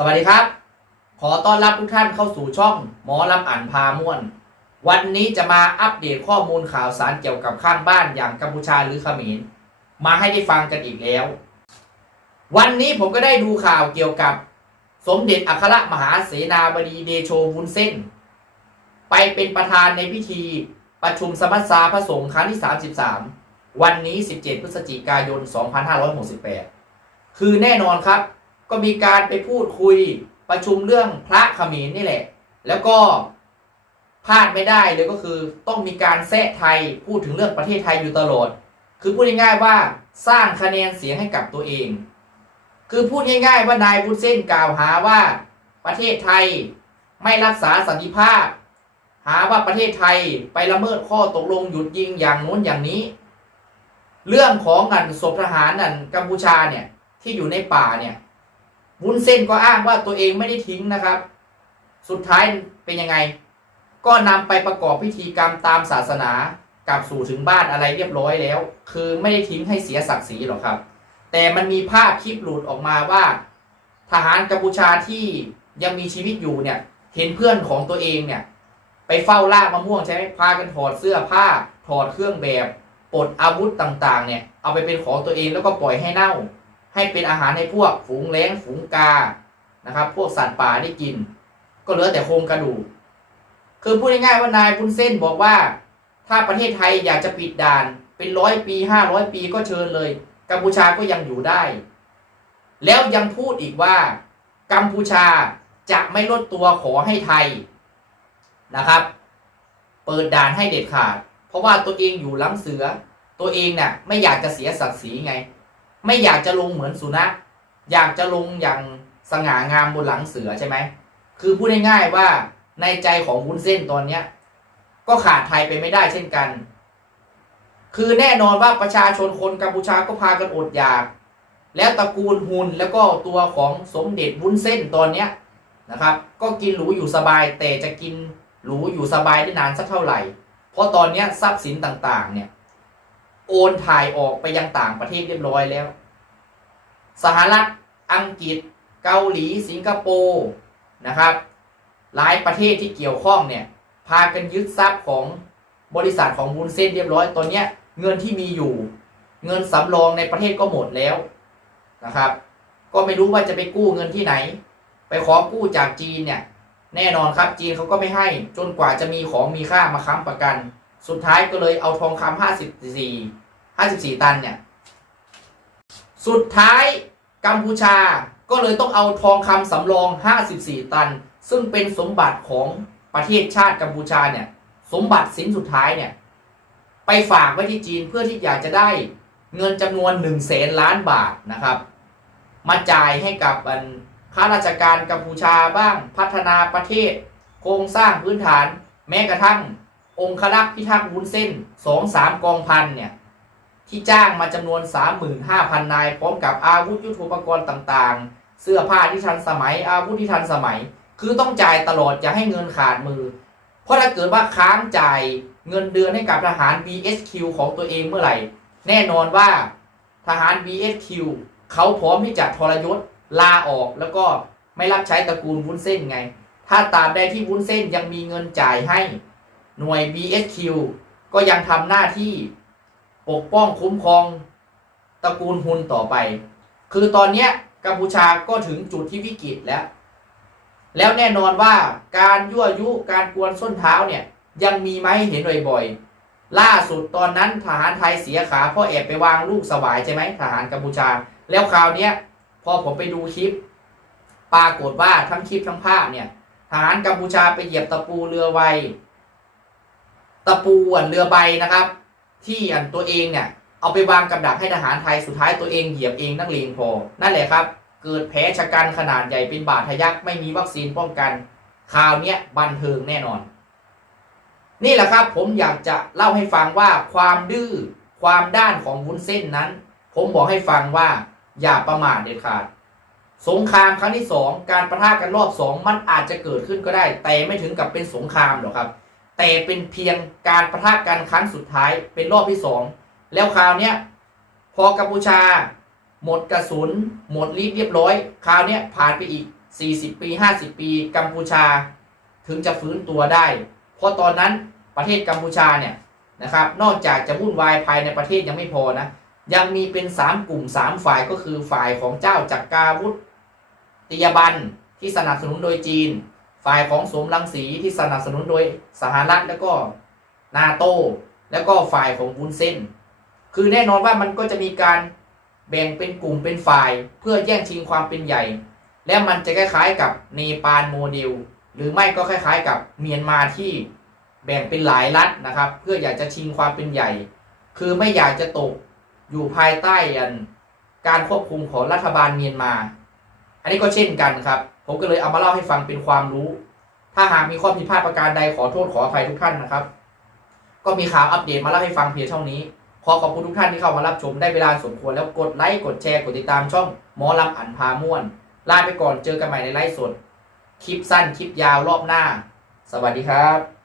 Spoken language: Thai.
สวัสดีครับ ขอต้อนรับทุกท่านเข้าสู่ช่องหมอลำอ่านพาม่วน วันนี้จะมาอัปเดตข้อมูลข่าวสารเกี่ยวกับข้างบ้านอย่างกัมพูชาหรือเขมรมาให้ได้ฟังกันอีกแล้ว วันนี้ผมก็ได้ดูข่าวเกี่ยวกับสมเด็จอัครมหาเสนาบดีเดโชวุนเส้น ไปเป็นประธานในพิธีประชุมสมัชชาพระสงฆ์ครั้งที่ 33 วันนี้ 17 พฤศจิกายน 2568 คือแน่นอนครับ ก็มีการไปพูดคุยประชุมเรื่องพระขมรนี่แหละ แล้วก็พลาดไม่ได้เลยก็คือต้องมีการแซะไทยพูดถึงเรื่องประเทศไทยอยู่ตลอด คือพูดง่ายๆว่าสร้างคะแนนเสียงให้กับตัวเอง คือพูดง่ายๆว่านายบุญเส้นกล่าวหาว่าประเทศไทยไม่รักษาสันติภาพ หาว่าประเทศไทยไปละเมิดข้อตกลงหยุดยิงอย่างโน้นอย่างนี้ เรื่องของอันศพทหารนั่นกัมพูชาเนี่ยที่อยู่ในป่าเนี่ย วุ้นเส้นก็อ้างว่าตัวเองไม่ได้ทิ้งนะครับ สุดท้ายเป็นยังไง ก็นำไปประกอบพิธีกรรมตามศาสนากลับสู่ถึงบ้านอะไรเรียบร้อยแล้ว คือไม่ได้ทิ้งให้เสียศักดิ์ศรีหรอกครับ แต่มันมีภาพคลิปหลุดออกมาว่า ทหารกัมพูชาที่ยังมีชีวิตอยู่เนี่ย เห็นเพื่อนของตัวเองเนี่ย ไปเฝ้าล่ามะม่วงใช่ไหมพากันถอดเสื้อผ้าถอดเครื่องแบบปลดอาวุธต่างๆ เนี่ย เอาไปเป็นของตัวเองแล้วก็ปล่อยให้เน่า ให้เป็นอาหารให้พวกฝูงแล้งฝูงกานะครับ พวกสัตว์ป่าได้กิน ก็เหลือแต่โครงกระดูกคือพูดง่ายๆว่านายบุญเส้นบอกว่า ถ้าประเทศไทยอยากจะปิดด่านเป็นร้อยปีห้าร้อยปีก็เชิญเลย กัมพูชาก็ยังอยู่ได้ แล้วยังพูดอีกว่า กัมพูชาจะไม่ลดตัวขอให้ไทยนะครับ เปิดด่านให้เด็ดขาด เพราะว่าตัวเองอยู่ล้ำเสือ ตัวเองเนี่ยไม่อยากจะเสียศักดิ์ศรีไง ไม่อยากจะลงเหมือนสุนัขอยากจะลงอย่างสง่างามบนหลังเสือใช่ไหมคือพูดง่ายๆว่าในใจของวุ้นเส้นตอนเนี้ย ก็ขาดไทยไปไม่ได้เช่นกัน คือแน่นอนว่าประชาชนคนกัมพูชาก็พากันอดอยาก แล้วตระกูลฮุนแล้วก็ตัวของสมเด็จวุ้นเส้นตอนเนี้ยนะครับ ก็กินหรูอยู่สบายแต่จะกินหรูอยู่สบายได้นานสักเท่าไหร่ เพราะตอนเนี้ยทรัพย์สินต่างๆเนี่ย โอนถ่ายออกไปยังต่างประเทศเรียบร้อยแล้ว สหรัฐอังกฤษ เกาหลี สิงคโปร์นะครับ หลายประเทศที่เกี่ยวข้องเนี่ย พากันยึดทรัพย์ของบริษัทของบุญเส้นเรียบร้อยตอนเนี้ยเงินที่มีอยู่ เงินสำรองในประเทศก็หมดแล้วนะครับ ก็ไม่รู้ว่าจะไปกู้เงินที่ไหน ไปขอกู้จากจีนเนี่ย แน่นอนครับจีนเขาก็ไม่ให้จนกว่าจะมีของมีค่ามาค้ำประกัน สุดท้ายก็เลยเอาทองคำ54 54ตันเนี่ย สุดท้ายกัมพูชาก็เลยต้องเอาทองคำสำรอง 54 ตัน ซึ่งเป็นสมบัติของประเทศชาติกัมพูชาเนี่ย สมบัติสินสุดท้ายเนี่ย ไปฝากไว้ที่จีนเพื่อที่อยากจะได้เงินจำนวน1นึ่งแสนล้านบาทนะครับ มาจ่ายให้กับข้าราชการกัมพูชาบ้างพัฒนาประเทศ โครงสร้างพื้นฐานแม้กระทั่ง องครักษ์พิทักษ์วุ้นเส้นสองสามกองพันเนี่ยที่จ้างมาจำนวน 35,000 นาย พร้อมกับอาวุธยุทโธปกรณ์ต่างๆ เสื้อผ้าที่ทันสมัย อาวุธที่ทันสมัย คือต้องจ่ายตลอดอย่าให้เงินขาดมือ เพราะถ้าเกิดว่าค้างจ่ายเงินเดือนให้กับทหาร BSQ ของตัวเองเมื่อไหร่ แน่นอนว่าทหาร BSQ เขาพร้อมที่จะทรยศลาออกแล้วก็ไม่รับใช้ตระกูลวุ้นเส้นไง ถ้าตราบใดที่วุ้นเส้นยังมีเงินจ่ายให้ หน่วย BSQ ก็ยังทำหน้าที่ปกป้องคุ้มครองตระกูลฮุนต่อไป คือตอนนี้กัมพูชาก็ถึงจุดที่วิกฤตแล้ว แล้วแน่นอนว่าการยั่วยุการกวนส้นเท้าเนี่ยยังมีไหมาให้เห็นบ่อยๆ ล่าสุดตอนนั้นทหารไทยเสียขาเพราะแอบไปวางลูกสวายใช่ไหมทหารกัมพูชา แล้วคราวนี้พอผมไปดูคลิป ปรากฏว่าทั้งคลิปทั้งภาพเนี่ยทหารกัมพูชาไปเหยียบตะปูเรือไว ตะปูอันเรือใบนะครับ ที่อันตัวเองเนี่ย เอาไปวางกับดักให้ทหารไทยสุดท้ายตัวเองเหยียบเองนักเลงพอ นั่นแหละครับ เกิดแผลชะกันขนาดใหญ่เป็นบาดทะยักไม่มีวัคซีนป้องกันคราวเนี้ยบันเทิงแน่นอน นี่แหละครับผมอยากจะเล่าให้ฟังว่าความดื้อความด้านของวุ้นเส้นนั้น ผมบอกให้ฟังว่าอย่าประมาทเด็ดขาด สงครามครั้งที่สองการประทะกันรอบสองมันอาจจะเกิดขึ้นก็ได้ แต่ไม่ถึงกับเป็นสงครามหรอกครับ แต่เป็นเพียงการประทะกันครั้งสุดท้ายเป็นรอบที่สองแล้วคราวเนี้ยพอกัมพูชา หมดกระสุน หมดรีบเรียบร้อย คราวเนี้ยผ่านไปอีก 40 ปี 50 ปีกัมพูชา ถึงจะฟื้นตัวได้ เพราะตอนนั้นประเทศกัมพูชาเนี่ยนะครับ นอกจากจะวุ่นวายภายในประเทศยังไม่พอนะยังมีเป็น 3 กลุ่ม 3 ฝ่ายก็คือฝ่ายของเจ้าจักกาวุธติยบันที่สนับสนุนโดยจีน ฝ่ายของสมรังสีที่สนับสนุนโดยสหรัฐแล้วก็นาโตแล้วก็ฝ่ายของวุนเส้น คือแน่นอนว่ามันก็จะมีการแบ่งเป็นกลุ่มเป็นฝ่าย เพื่อแย่งชิงความเป็นใหญ่ และมันจะคล้ายๆกับเนปาลโมเดล หรือไม่ก็คล้ายๆ กับเมียนมาที่แบ่งเป็นหลายรัฐนะครับ เพื่ออยากจะชิงความเป็นใหญ่ คือไม่อยากจะตกอยู่ภายใต้การควบคุมของรัฐบาลเมียนมา อันนี้ก็เช่นกันครับ ผมก็เลยเอามาเล่าให้ฟังเป็นความรู้ ถ้าหากมีข้อผิดพลาดประการใดขอโทษขออภัยทุกท่านนะครับ ก็มีข่าวอัปเดตมาเล่าให้ฟังเพียงเท่านี้ ขอขอบคุณทุกท่านที่เข้ามารับชมได้เวลาสมควรแล้วกดไลค์กดแชร์กดติดตามช่องหมอลำอันพาม่วน ลาไปก่อนเจอกันใหม่ในไลฟ์สดคลิปสั้นคลิปยาวรอบหน้า สวัสดีครับ